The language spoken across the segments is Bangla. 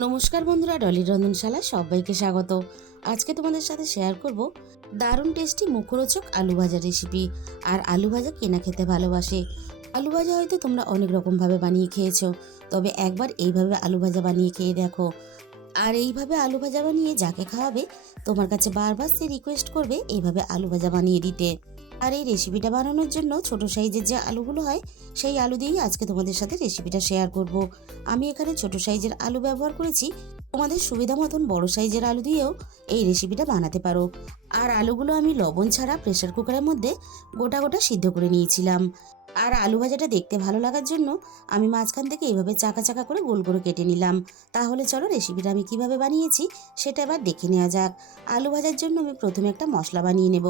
নমস্কার বন্ধুরা, ডলির রন্ধনশালা সবাইকে স্বাগত। আজকে তোমাদের সাথে শেয়ার করব দারুণ টেস্টি মুখরোচক আলু ভাজা রেসিপি। আর আলু ভাজা কেনা খেতে ভালোবাসে। আলু ভাজা হয়তো তোমরা অনেক রকমভাবে বানিয়ে খেয়েছো, তবে একবার এইভাবে আলু ভাজা বানিয়ে খেয়ে দেখো। আর এইভাবে আলু ভাজা বানিয়ে যাকে খাওয়াবে তোমার কাছে বারবার সে রিকোয়েস্ট করবে এইভাবে আলু ভাজা বানিয়ে দিতে। আর এই রেসিপিটা বানানোর জন্য ছোট সাইজের যে আলুগুলো হয় সেই আলু দিয়েই আজকে তোমাদের সাথে রেসিপিটা শেয়ার করব। আমি এখানে ছোট সাইজের আলু ব্যবহার করেছি, তোমাদের সুবিধা মতন বড় সাইজের আলু দিয়েও এই রেসিপিটা বানাতে পারো। আর আলুগুলো আমি লবণ ছাড়া প্রেসার কুকারের মধ্যে গোটা গোটা সিদ্ধ করে নিয়েছিলাম। আর আলু ভাজাটা দেখতে ভালো লাগার জন্য আমি মাঝখান থেকে এইভাবে চাকা চাকা করে গোল করে কেটে নিলাম। তাহলে চলো রেসিপিটা আমি কিভাবে বানিয়েছি সেটা এবার দেখে নেওয়া যাক। আলু ভাজার জন্য আমি প্রথমে একটা মশলা বানিয়ে নেব।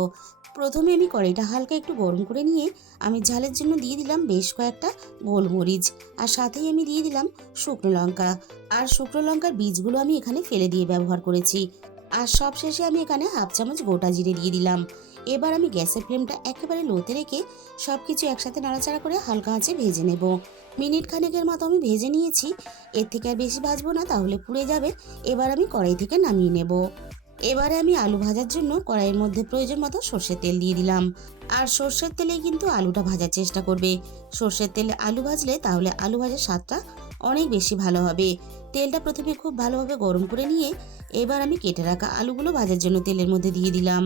প্রথমে আমি কড়াইটা হালকা একটু গরম করে নিয়ে আমি ঝালের জন্য দিয়ে দিলাম বেশ কয়েকটা গোলমরিচ, আর সাথেই আমি দিয়ে দিলাম শুকনো লঙ্কা। আর শুকনো লঙ্কার বীজগুলো আমি এখানে ফেলে দিয়ে ব্যবহার করেছি। আর সবশেষে আমি এখানে হাফ চামচ গোটা জিরে দিয়ে দিলাম। এবার আমি গ্যাসের ফ্লেমটা একেবারে লোতে রেখে সব কিছু একসাথে নাড়াচাড়া করে হালকা আঁচে ভেজে নেব। মিনিট খানেকের মতো আমি ভেজে নিয়েছি। এর থেকে আর বেশি ভাজবো না, তাহলে পুড়ে যাবে। এবার আমি কড়াই থেকে নামিয়ে নেব। এবারে আমি আলু ভাজার জন্য কড়াইয়ের মধ্যে প্রয়োজন মতো সর্ষের তেল দিয়ে দিলাম। আর সর্ষের তেলেই কিন্তু আলুটা ভাজার চেষ্টা করবে। সর্ষের তেলে আলু ভাজলে তাহলে আলু ভাজার স্বাদটা অনেক বেশি ভালো হবে। তেলটা প্রথমে খুব ভালোভাবে গরম করে নিয়ে এবার আমি কেটে রাখা আলুগুলো ভাজার জন্য তেলের মধ্যে দিয়ে দিলাম।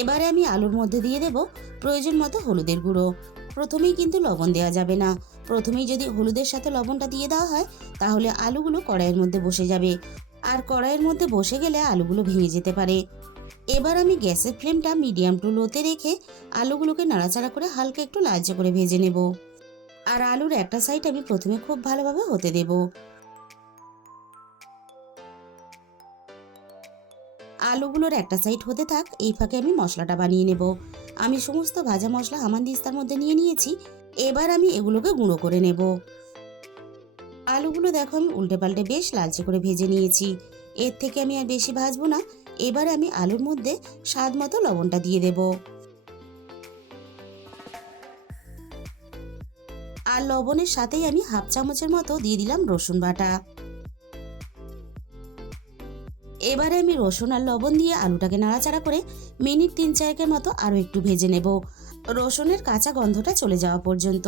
এবারে আমি আলুর মধ্যে দিয়ে দেব প্রয়োজন মতো হলুদের গুঁড়ো। প্রথমেই কিন্তু লবণ দেওয়া যাবে না। প্রথমেই যদি হলুদের সাথে লবণটা দিয়ে দেওয়া হয় তাহলে আলুগুলো কড়াইয়ের মধ্যে বসে যাবে, আর কড়াইয়ের মধ্যে বসে গেলে আলুগুলো ভেঙে যেতে পারে। এবার আমি গ্যাসের ফ্লেমটা মিডিয়াম টু লোতে রেখে আলুগুলোকে নাড়াচাড়া করে হালকা একটু লালচে করে ভেজে নেব। আর আলুর একটা সাইড আমি প্রথমে খুব ভালোভাবে হতে দেব। আলুগুলোর একটা সাইড হতে থাক, এই ফাঁকে আমি মশলাটা বানিয়ে নেব। আমি সমস্ত ভাজা মশলা হামানদিস্তার মধ্যে নিয়ে নিয়েছি। এবার আমি এগুলোকে গুঁড়ো করে নেব। আলুগুলো দেখো আমি উল্টে পাল্টে বেশ লালচে করে ভেজে নিয়েছি। এর থেকে আমি আর বেশি ভাজবো না। এবার আমি আলুর মধ্যে স্বাদ মতো লবণটা দিয়ে দেব। আর লবণের সাথেই আমি হাফ চামচের মতো দিয়ে দিলাম রসুন বাটা। এবারে আমি রসুন আর লবণ দিয়ে আলুটাকে নাড়াচাড়া করে মিনিট 3-4 মতো আরও একটু ভেজে নেব, রসুনের কাঁচা গন্ধটা চলে যাওয়া পর্যন্ত।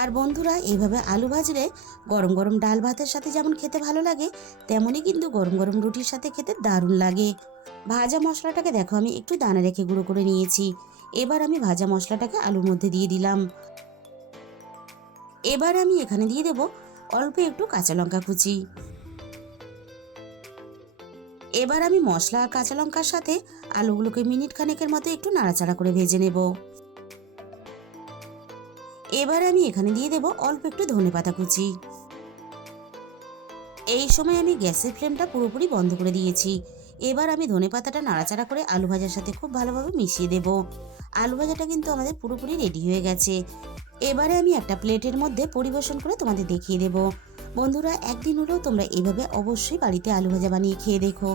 আর বন্ধুরা, এইভাবে আলু ভাজলে গরম গরম ডাল ভাতের সাথে যেমন খেতে ভালো লাগে, তেমনই কিন্তু গরম গরম রুটির সাথে খেতে দারুণ লাগে। ভাজা মশলাটাকে দেখো আমি একটু দানা রেখে গুঁড়ো করে নিয়েছি। এবার আমি ভাজা মশলাটাকে আলুর মধ্যে দিয়ে দিলাম। এবার আমি এখানে দিয়ে দেব অল্প একটু কাঁচা লঙ্কা কুচি। এবার আমি মশলা আর কাঁচা লঙ্কার সাথে আলুগুলোকে মিনিট খানেকের মতো একটু নাড়াচাড়া করে ভেজে নেব। এবার আমি এখানে দিয়ে দেব অল্প একটু ধনেপাতা কুচি। এই সময় আমি গ্যাসের ফ্লেমটা পুরোপুরি বন্ধ করে দিয়েছি। এবার আমি ধনেপাতাটা নাড়াচাড়া করে আলু ভাজার সাথে খুব ভালোভাবে মিশিয়ে দেব। আলু ভাজাটা কিন্তু আমাদের পুরোপুরি রেডি হয়ে গেছে। এবারে আমি একটা প্লেটের মধ্যে পরিবেশন করে তোমাদের দেখিয়ে দেব। বন্ধুরা, একদিন হলেও তোমরা এইভাবে অবশ্যই বাড়িতে আলু ভাজা বানিয়ে খেয়ে দেখো।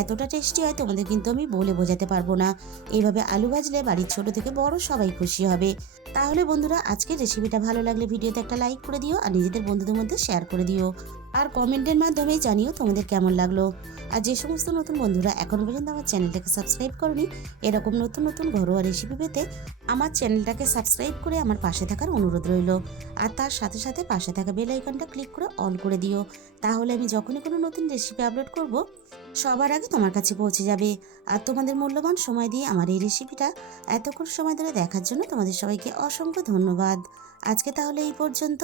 এতটা টেস্টি হয় তোমাদের কিন্তু আমি বলে বোঝাতে পারবো না। এইভাবে আলু ভাজলে বাড়ির ছোট থেকে বড় সবাই খুশি হবে। তাহলে বন্ধুরা, আজকের রেসিপিটা ভালো লাগলে ভিডিওতে একটা লাইক করে দিও, আর নিজেদের বন্ধুদের মধ্যে শেয়ার করে দিও। আর কমেন্টের মাধ্যমে জানিও তোমাদের কেমন লাগলো। আর যে সমস্ত নতুন বন্ধুরা এখনো পর্যন্ত আমার চ্যানেলটাকে সাবস্ক্রাইব করনি, এরকম নতুন নতুন ঘরোয়া রেসিপি পেতে আমার চ্যানেলটাকে সাবস্ক্রাইব করে আমার পাশে থাকার অনুরোধ রইল। আর তার সাথে সাথে পাশে থাকা বেল আইকনটা ক্লিক করে অল করে দিও। তাহলে আমি যখনই কোনো নতুন রেসিপি আপলোড করব সবার আগে তোমার কাছে পৌঁছে যাবে। আর তোমাদের মূল্যবান সময় দিয়ে আমার এই রেসিপিটা এতক্ষণ সময় ধরে দেখার জন্য তোমাদের সবাইকে অসংখ্য ধন্যবাদ। আজকে তাহলে এই পর্যন্ত।